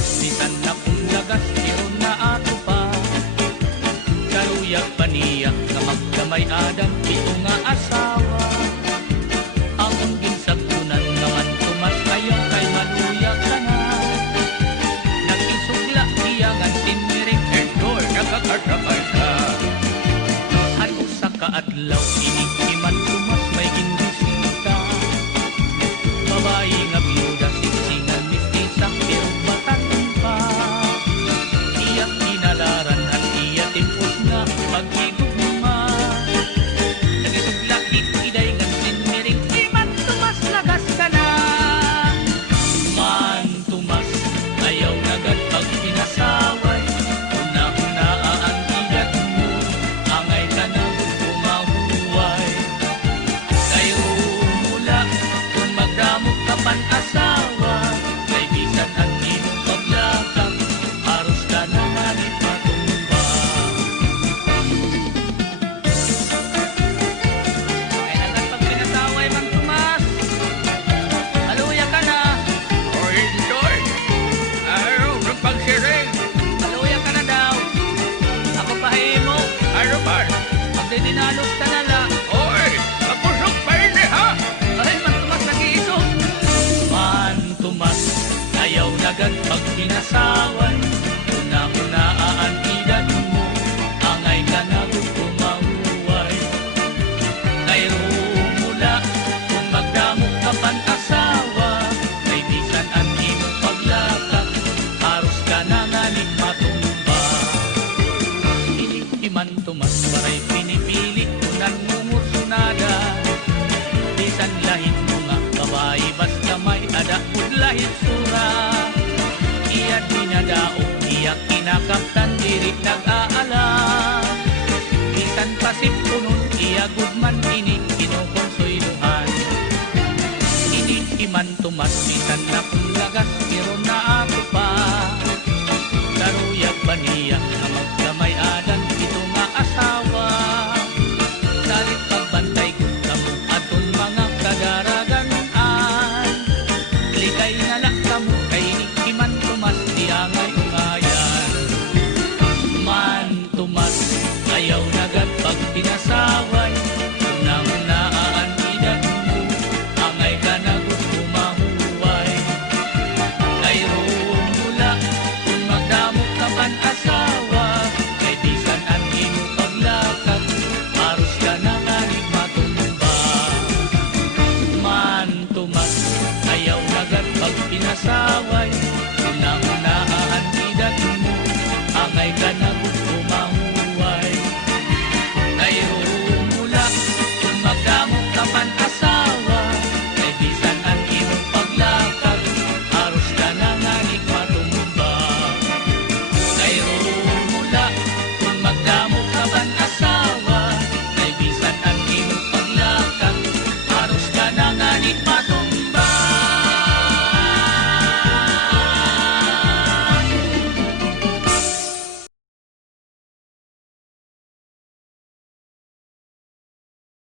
Tumas, bisan na kung lagas, pero na ato pa. Kaluyag paniya, nga magkamay adan, ito nga asawa. Ang ginsabtunan naman Tumas, ngayon kay maluya ka na. Nag-isugla, iyangan tinmiring, erdoor, nagkakartakay ka. Ano sa kaadlaw, inikiman Tumas, may ginbisita. Babae nga biyuda, sisingan mistisa, pero batan pa. Iyak kinalaran at iya timpos na pag-igugma. Nag-isugla, ikiday nga tinmiring, iman Tumas, lagas ka na. Man Tumas, ayaw nagad pag pinasaway. Una-unaan igat mo, angay ka na bumahuway. Kayo mula, kung magdamog ka pan asawa, kay bisan ang imong paglakang, aros ka na nga ni patumba. Ay agad pag pinasaway man Tumas, haluya ka na. Oy, Lord, araw ng pagsiring, haluya ka na daw. Ako pahimo, araw ba? Magdidinalos ka na la. Oy, magkusok pa rin ha. Ay, man Tumas, nag-iisog. Man Tumas, ayaw nagad pag pinasaway. Una-unaan edad mo, angay ka na gumahuway. Kayo mula, kung magdamog ka pan asawa, kay bisan ang imong paglakak, aros ka na nga ni matumba. Inikiman Tumas, waray pinipili, kunan mumursunada. Bisan lahit mo nga, babae basta may adakod lahit sura. Iya dinadaog, iya kinakaptan, diri nag-aala. Bisan pasip punon, iya gudman, ini kinukonsoyluhan. Inikiman Tumas, bisan na